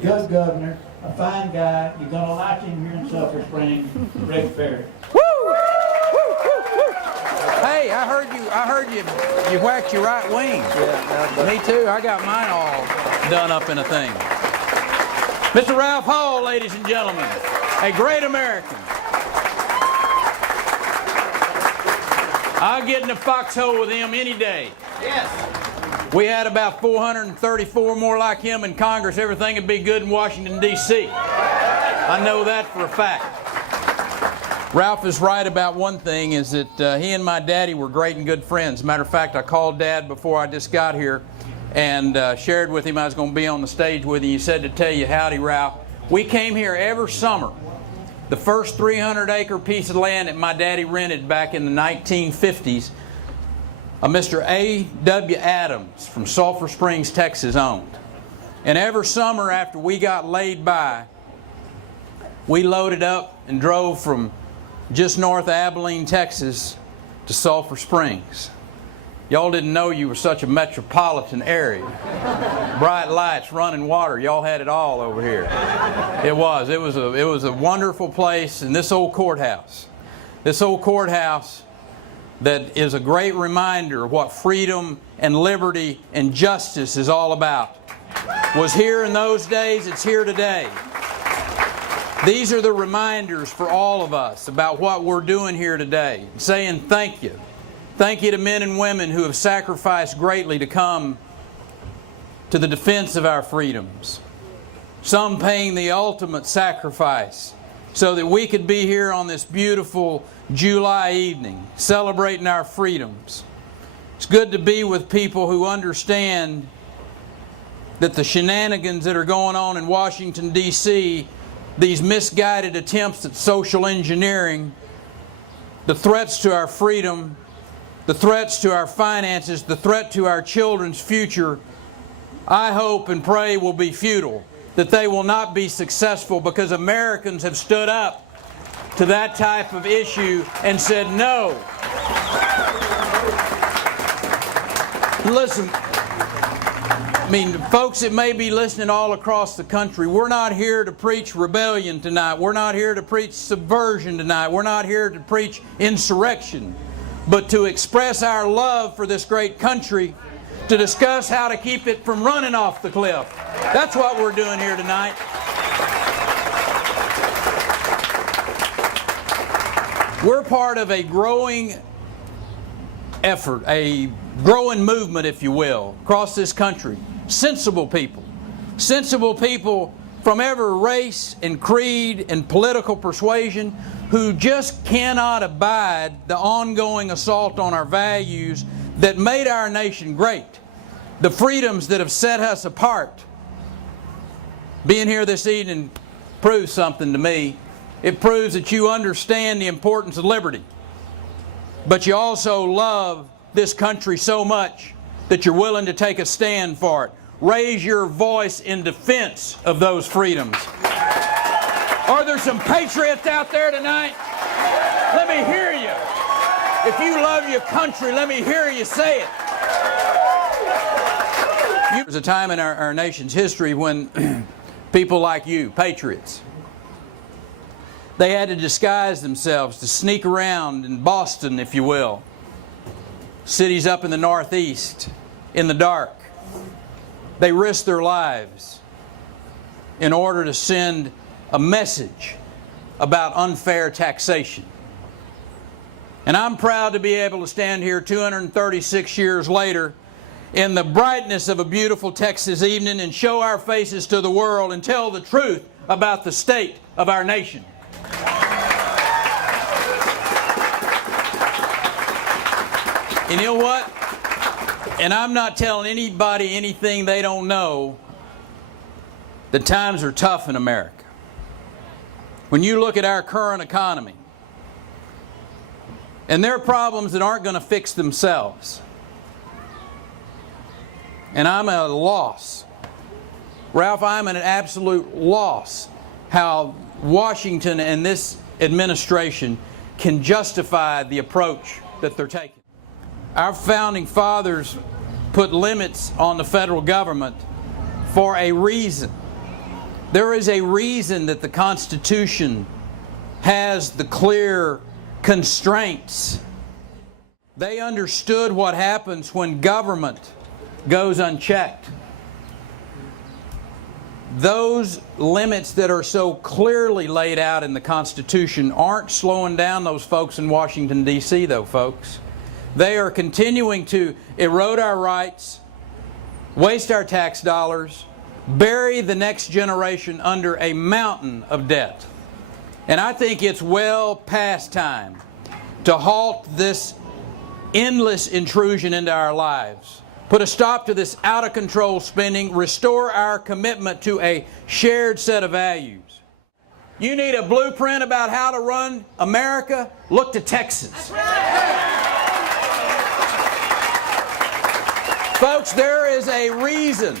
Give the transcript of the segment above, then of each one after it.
good governor, a fine guy. You're going to like him here in Sulphur Springs, Rick Perry. Hey, I heard you whacked your right wing. Yeah, Me too. I got mine all done up in a thing. Mr. Ralph Hall, ladies and gentlemen, a great American. I'll get in the foxhole with him any day. Yes. We had about 434 more like him in Congress. Everything would be good in Washington, D.C. I know that for a fact. Ralph is right about one thing, is that he and my daddy were great and good friends. As a matter of fact, I called Dad before I just got here and shared with him I was going to be on the stage with him. He said to tell you, howdy, Ralph. We came here every summer. The first 300-acre piece of land that my daddy rented back in the 1950s, a Mr. A.W. Adams from Sulphur Springs, Texas, owned. And every summer after we got laid by, we loaded up and drove from just north of Abilene, Texas, to Sulphur Springs. Y'all didn't know you were such a metropolitan area. Bright lights, running water, y'all had it all over here. It was a wonderful place. And this old courthouse that is a great reminder of what freedom and liberty and justice is all about, was here in those days, it's here today. These are the reminders for all of us about what we're doing here today. Saying thank you. Thank you to men and women who have sacrificed greatly to come to the defense of our freedoms. Some paying the ultimate sacrifice so that we could be here on this beautiful July evening celebrating our freedoms. It's good to be with people who understand that the shenanigans that are going on in Washington, D.C., these misguided attempts at social engineering, the threats to our freedom, the threats to our finances, the threat to our children's future, I hope and pray will be futile, that they will not be successful, because Americans have stood up to that type of issue and said no. Listen, I mean, folks that may be listening all across the country, we're not here to preach rebellion tonight. We're not here to preach subversion tonight. We're not here to preach insurrection, but to express our love for this great country, to discuss how to keep it from running off the cliff. That's what we're doing here tonight. We're part of a growing effort, a growing movement, if you will, across this country. Sensible people from every race and creed and political persuasion, who just cannot abide the ongoing assault on our values that made our nation great, the freedoms that have set us apart. Being here this evening proves something to me. It proves that you understand the importance of liberty, but you also love this country so much that you're willing to take a stand for it. Raise your voice in defense of those freedoms. Are there some patriots out there tonight? Let me hear you. If you love your country, let me hear you say it. There's a time in our nation's history when people like you, patriots, they had to disguise themselves, to sneak around in Boston, if you will, cities up in the Northeast, in the dark. They risked their lives in order to send a message about unfair taxation. And I'm proud to be able to stand here 236 years later in the brightness of a beautiful Texas evening and show our faces to the world and tell the truth about the state of our nation. And you know what? And I'm not telling anybody anything they don't know. The times are tough in America. When you look at our current economy, and there are problems that aren't going to fix themselves. And I'm at a loss. Ralph, I'm at an absolute loss how Washington and this administration can justify the approach that they're taking. Our founding fathers put limits on the federal government for a reason. There is a reason that the Constitution has the clear constraints. They understood what happens when government goes unchecked. Those limits that are so clearly laid out in the Constitution aren't slowing down those folks in Washington, D.C., though, folks. They are continuing to erode our rights, waste our tax dollars, bury the next generation under a mountain of debt. And I think it's well past time to halt this endless intrusion into our lives. Put a stop to this out-of-control spending. Restore our commitment to a shared set of values. You need a blueprint about how to run America? Look to Texas. Folks, there is a reason.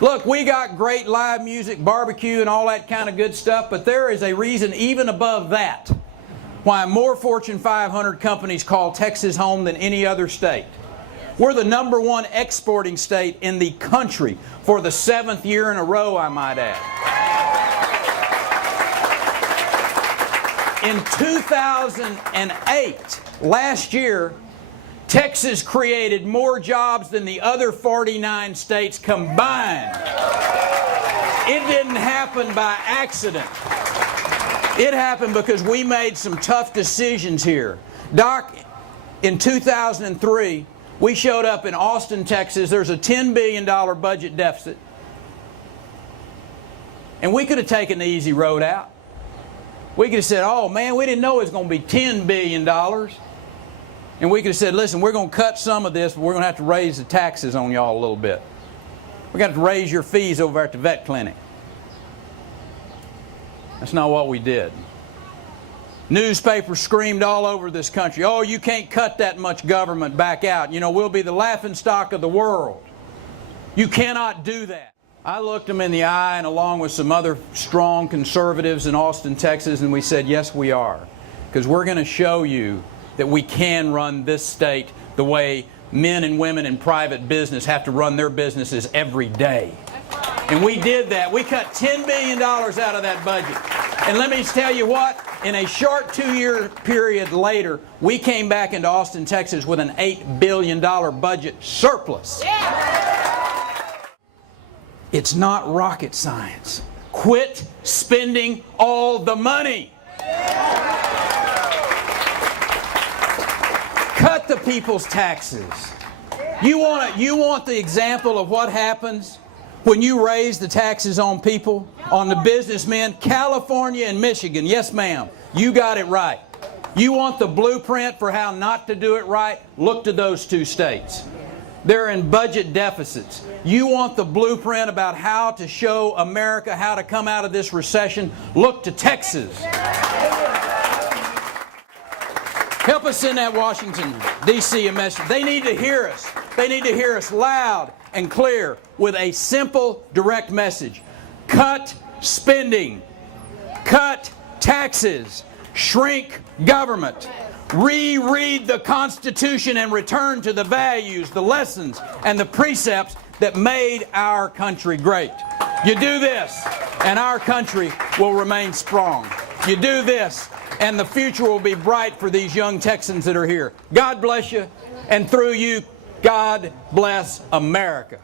Look, we got great live music, barbecue, and all that kind of good stuff, but there is a reason even above that why more Fortune 500 companies call Texas home than any other state. We're the #1 exporting state in the country for the 7th year in a row, I might add. In 2008, last year, Texas created more jobs than the other 49 states combined. It didn't happen by accident. It happened because we made some tough decisions here. Doc, in 2003, we showed up in Austin, Texas. There's a $10 billion budget deficit. And we could have taken the easy road out. We could have said, oh man, we didn't know it was going to be $10 billion. And we could have said, listen, we're going to cut some of this, but we're going to have to raise the taxes on y'all a little bit. We're going to have to raise your fees over at the vet clinic. That's not what we did. Newspapers screamed all over this country, oh, you can't cut that much government back out. You know, we'll be the laughingstock of the world. You cannot do that. I looked them in the eye, and along with some other strong conservatives in Austin, Texas, and we said, yes, we are. Because we're going to show you that we can run this state the way men and women in private business have to run their businesses every day. And we did that. We cut $10 billion out of that budget. And let me tell you what, in a short 2-year period later, we came back into Austin, Texas with an $8 billion budget surplus. It's not rocket science. Quit spending all the money. Cut the people's taxes. You want the example of what happens when you raise the taxes on people, on the businessmen? California and Michigan, yes ma'am, you got it right. You want the blueprint for how not to do it right? Look to those 2 states. They're in budget deficits. You want the blueprint about how to show America how to come out of this recession? Look to Texas. Help us send that Washington, D.C. a message. They need to hear us. They need to hear us loud and clear with a simple, direct message. Cut spending. Cut taxes. Shrink government. Reread the Constitution and return to the values, the lessons, and the precepts that made our country great. You do this, and our country will remain strong. You do this, and the future will be bright for these young Texans that are here. God bless you, and through you, God bless America.